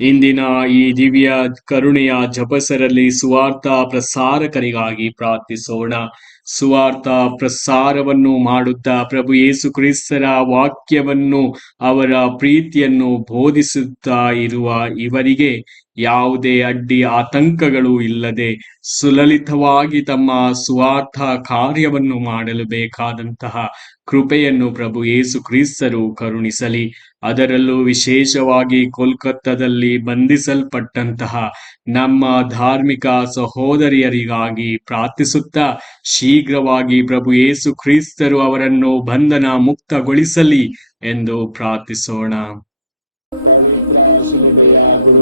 ಇಂದಿನ ಈ ದಿವ್ಯ ಕರುಣೆಯ ಜಪಸರಲ್ಲಿ ಸುವಾರ್ಥ ಪ್ರಸಾರಕರಿಗಾಗಿ ಪ್ರಾರ್ಥಿಸೋಣ. ಸುವಾರ್ಥ ಪ್ರಸಾರವನ್ನು ಮಾಡುತ್ತಾ ಪ್ರಭು ಯೇಸು ಕ್ರಿಸ್ತರ ವಾಕ್ಯವನ್ನು ಅವರ ಪ್ರೀತಿಯನ್ನು ಬೋಧಿಸುತ್ತಾ ಇರುವ ಇವರಿಗೆ ಯಾವುದೇ ಅಡ್ಡಿ ಆತಂಕಗಳು ಇಲ್ಲದೆ ಸುಲಲಿತವಾಗಿ ತಮ್ಮ ಸ್ವಾರ್ಥ ಕಾರ್ಯವನ್ನು ಮಾಡಲು ಬೇಕಾದಂತಹ ಕೃಪೆಯನ್ನು ಪ್ರಭು ಯೇಸು ಕ್ರಿಸ್ತರು ಕರುಣಿಸಲಿ. ಅದರಲ್ಲೂ ವಿಶೇಷವಾಗಿ ಕೋಲ್ಕತ್ತಾದಲ್ಲಿ ಬಂಧಿಸಲ್ಪಟ್ಟಂತಹ ನಮ್ಮ ಧಾರ್ಮಿಕ ಸಹೋದರಿಯರಿಗಾಗಿ ಪ್ರಾರ್ಥಿಸುತ್ತಾ ಶೀಘ್ರವಾಗಿ ಪ್ರಭು ಯೇಸು ಕ್ರಿಸ್ತರು ಅವರನ್ನು ಬಂಧನ ಮುಕ್ತಗೊಳಿಸಲಿ ಎಂದು ಪ್ರಾರ್ಥಿಸೋಣ.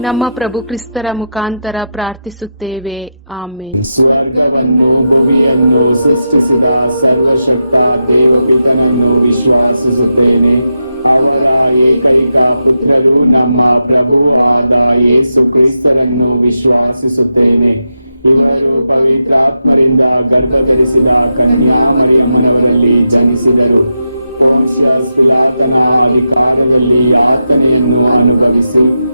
ನಮ್ಮ ಪ್ರಭು ಕ್ರಿಸ್ತರ ಮುಖಾಂತರ ಪ್ರಾರ್ಥಿಸುತ್ತೇವೆ. ಆಮೇನ್. ಸ್ವರ್ಗವನ್ನು ಭೂಮಿಯನ್ನು ಸೃಷ್ಟಿಸಿದ ಸರ್ವಶಕ್ತ ದೇವಪಿತನನ್ನು ವಿಶ್ವಾಸಿಸುತ್ತೇನೆ. ಅವರ ಏಕೈಕ ಪುತ್ರರು ನಮ್ಮ ಪ್ರಭು ಆದ ಯೇಸು ಕ್ರಿಸ್ತರನ್ನು ವಿಶ್ವಾಸಿಸುತ್ತೇನೆ. ಇವರು ಪವಿತ್ರಾತ್ಮರಿಂದ ಗರ್ಭಧರಿಸಿದ ಕನ್ಯಾಮರಿಯಮ್ಮನವರಲ್ಲಿ ಜನಿಸಿದರು. ಪಿಲಾತನ ಅಧಿಕಾರದಲ್ಲಿ ಯಾತನೆಯನ್ನು ಅನುಭವಿಸಿ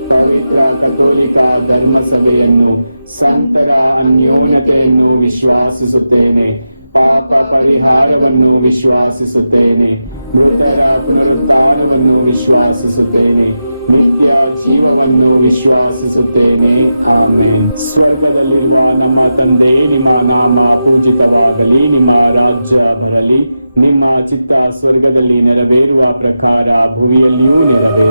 ಪವಿತ್ರ ಕಥೋಲಿಕ ಧರ್ಮಸಭೆಯನ್ನು ಸಂತರ ಅನ್ಯೋನ್ಯತೆಯನ್ನು ವಿಶ್ವಾಸಿಸುತ್ತೇನೆ. ಪಾಪ ಪರಿಹಾರವನ್ನು ವಿಶ್ವಾಸಿಸುತ್ತೇನೆ. ಮೃತರ ಪುನರುತ್ಥಾನವನ್ನು ವಿಶ್ವಾಸಿಸುತ್ತೇನೆ. ನಿತ್ಯ ಜೀವವನ್ನು ವಿಶ್ವಾಸಿಸುತ್ತೇನೆ. ಆಮೇನ್. ಸ್ವರ್ಗದಲ್ಲಿರುವ ನಮ್ಮ ತಂದೆ, ನಿಮ್ಮ ನಾಮ ಪೂಜಿತವಾಗಲಿ. ನಿಮ್ಮ ರಾಜ್ಯ ಬರಲಿ. ನಿಮ್ಮ ಚಿತ್ತ ಸ್ವರ್ಗದಲ್ಲಿ ನೆರವೇರುವ ಪ್ರಕಾರ ಭುವಿಯಲ್ಲಿಯೂ ನೆರವೇರಲಿ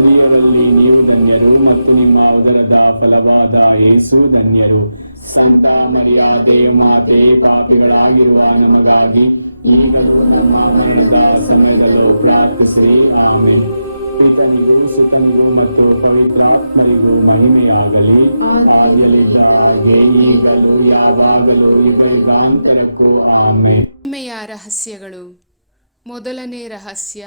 ಸ್ತ್ರೀಯರಲ್ಲಿ ನೀವು ಧನ್ಯರು ಮತ್ತು ನಿಮ್ಮ ಉದರದ ಫಲವಾದ ಯೇಸು ಧನ್ಯರು. ಸಂತ ಮರ್ಯಾದೆ ಮಾತೆ, ಪಾಪಿಗಳಾಗಿರುವ ನಮಗಾಗಿ ಈಗಲೂ ನಮ್ಮ ಮರಣದ ಸಮಯದಲ್ಲೂ ಪ್ರಾರ್ಥಿಸಿರಿ. ಆಮೇಲೆ ಪಿತನಿಗೂ, ಸುತನಿಗೂ ಮತ್ತು ಪವಿತ್ರಾತ್ಮರಿಗೂ ಮಹಿಮೆಯಾಗಲಿ. ಆಗಲಿದ್ದ ಹಾಗೆ ಈಗಲೂ, ಯಾವಾಗಲೂ ಇವರಿಗಾಂತರಕ್ಕೂ ಆಮೆ ಮಹಿಮೆಯ ರಹಸ್ಯಗಳು. ಮೊದಲನೇ ರಹಸ್ಯ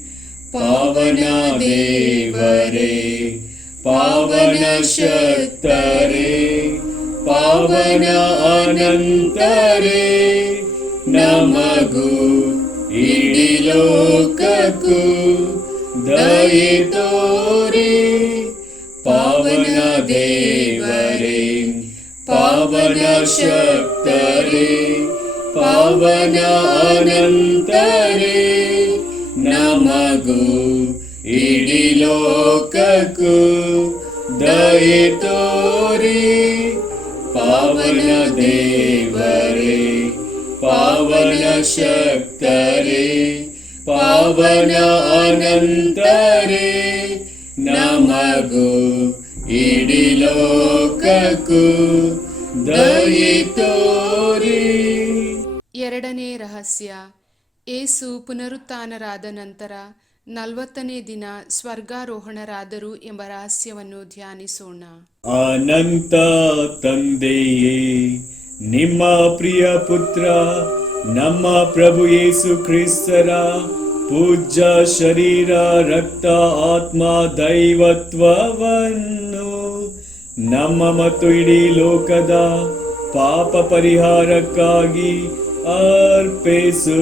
पावना पावनशक्तरे पावन अनन्तरे नमगु इडिलोककु इडि लोकगु द्रये तु पावन देव पावन अनन्तरे। ಲೋಕಕ್ಕೂ ದಯೆ ತೋರಿ. ಪಾವನ ದೇವರೇ, ಪಾವನ ಶಕ್ತರೇ, ಪಾವನ ಅನಂತರೇ, ನಮಗೂ ಇಡೀ ಲೋಕಕ್ಕೂ ದಯೆ ತೋರಿ. ಎರಡನೇ ರಹಸ್ಯ, ಏಸು ಪುನರುತ್ಥಾನರಾದ ನಂತರ ನಲವತ್ತನೇ ದಿನ ಸ್ವರ್ಗಾರೋಹಣರಾದರು ಎಂಬ ರಹಸ್ಯವನ್ನು ಧ್ಯಾನಿಸೋಣ. ಅನಂತ ತಂದೆಯೇ, ನಿಮ್ಮ ಪ್ರಿಯ ಪುತ್ರ, ನಮ್ಮ ಪ್ರಭು ಯೇಸು ಕ್ರಿಸ್ತರ ಪೂಜ್ಯ ಶರೀರ, ರಕ್ತ, ಆತ್ಮ, ದೈವತ್ವವನ್ನು ನಮ್ಮ ಮತ್ತು ಇಡೀ ಲೋಕದ ಪಾಪ ಪರಿಹಾರಕ್ಕಾಗಿ ಅರ್ಪಿಸುತ್ತೇವೆ.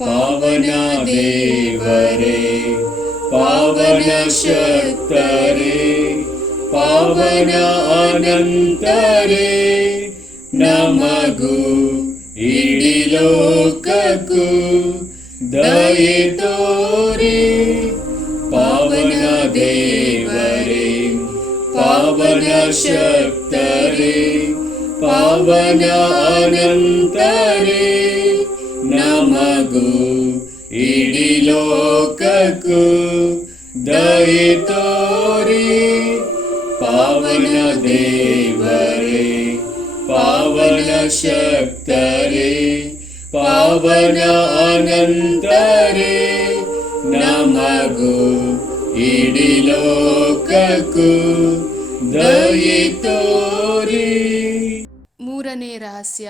पावना देव पावन शक्रे पावना अनन्तरे न मगो इडि लोकगु दये तोरे पावना देव पावन शक्रे पावना अनन्तरे। ನಮಗೂ ಇಡೀ ಲೋಕಕ್ಕೂ ದಯೆ ತೋರಿ ಪಾವನ ದೇವರೇ ಪಾವನ ಶಕ್ತರೇ ಪಾವನ ಅನಂತರೇ ನಮಗೂ ಇಡೀ ಲೋಕಕ್ಕೂ ದಯೆ ತೋರಿ ಮೂರನೇ ರಹಸ್ಯ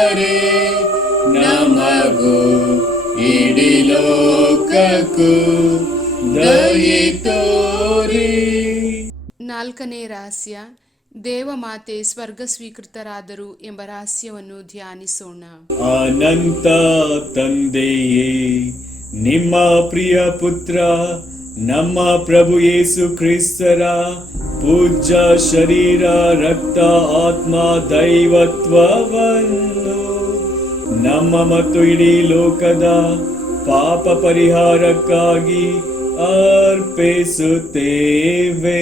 ನಾಲ್ಕನೇ ರಹಸ್ಯ ದೇವಮಾತೆ ಸ್ವರ್ಗ ಸ್ವೀಕೃತರಾದರು ಎಂಬ ರಹಸ್ಯವನ್ನು ಧ್ಯಾನಿಸೋಣ. ಅನಂತ ತಂದೆಯೇ, ನಿಮ್ಮ ಪ್ರಿಯ ಪುತ್ರ, ನಮ್ಮ ಪ್ರಭು ಯೇಸು ಕ್ರಿಸ್ತರ ಪೂಜ್ಯ ಶರೀರ, ರಕ್ತ, ಆತ್ಮ, ದೈವತ್ವವನ್ನು ನಮ್ಮ ಮತ್ತು ಇಡೀ ಲೋಕದ ಪಾಪ ಪರಿಹಾರಕ್ಕಾಗಿ ಅರ್ಪಿಸುತ್ತೇವೆ.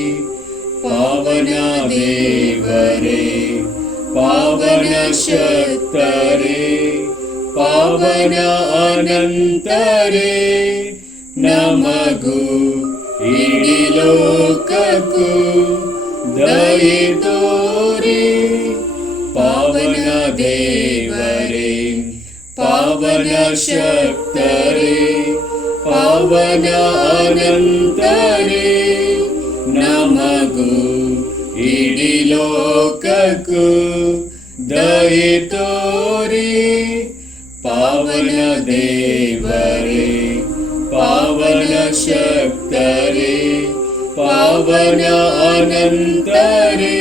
पावन्या देव पावर्या श पावन्यागन्त रे न मगो रिलोक गो द्रये रे पावन्या शरे पावया ಲೋಕಕ್ಕೂ ದಯೆ ತೋರಿ. ಪಾವನ ದೇವರೇ, ಪಾವನ ಶಕ್ತರೇ, ಪಾವನ ಅನಂತರೇ,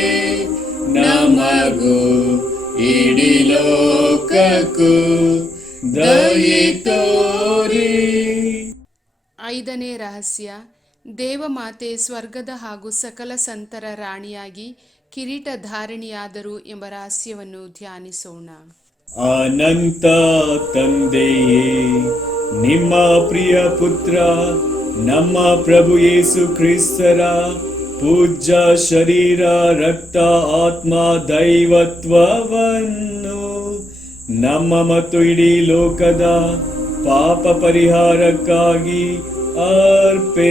ನಮಗೂ ಇಡೀ ಲೋಕಕ್ಕೂ ದಯೆ ತೋರಿ. ಐದನೇ ರಹಸ್ಯ, ದೇವಮಾತೆ ಸ್ವರ್ಗದ ಹಾಗೂ ಸಕಲ ಸಂತರ ರಾಣಿಯಾಗಿ ಕಿರೀಟಧಾರಿಣಿಯಾದರು ಎಂಬ ರಹಸ್ಯವನ್ನು ಧ್ಯಾನಿಸೋಣ. ಅನಂತ ತಂದೆಯೇ, ನಿಮ್ಮ ಪ್ರಿಯ ಪುತ್ರ, ನಮ್ಮ ಪ್ರಭು ಯೇಸು ಕ್ರಿಸ್ತರ ಪೂಜ್ಯ ಶರೀರ, ರಕ್ತ, ಆತ್ಮ, ದೈವತ್ವವನ್ನು ನಮ್ಮ ಮತ್ತು ಇಡೀ ಲೋಕದ ಪಾಪ ಪರಿಹಾರಕ್ಕಾಗಿ ಅರ್ಪಿಸುತ್ತೇವೆ.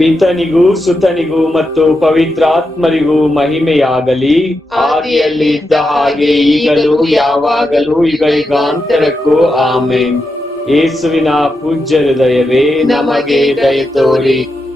ಪಿತನಿಗೂ, ಸುತನಿಗೂ ಮತ್ತು ಪವಿತ್ರಾತ್ಮರಿಗೂ ಮಹಿಮೆಯಾಗಲಿ. ಆದಿಯಲ್ಲಿ ಇದ್ದ ಹಾಗೆ ಈಗಲೂ, ಯಾವಾಗಲೂ ಈಗ ಯುಗಾಂತರಕ್ಕೂ ಆಮೇನ್. ಯೇಸುವಿನ ಪೂಜ್ಯ ಹೃದಯವೇ ನಮಗೆ ದಯ ತೋರಿ.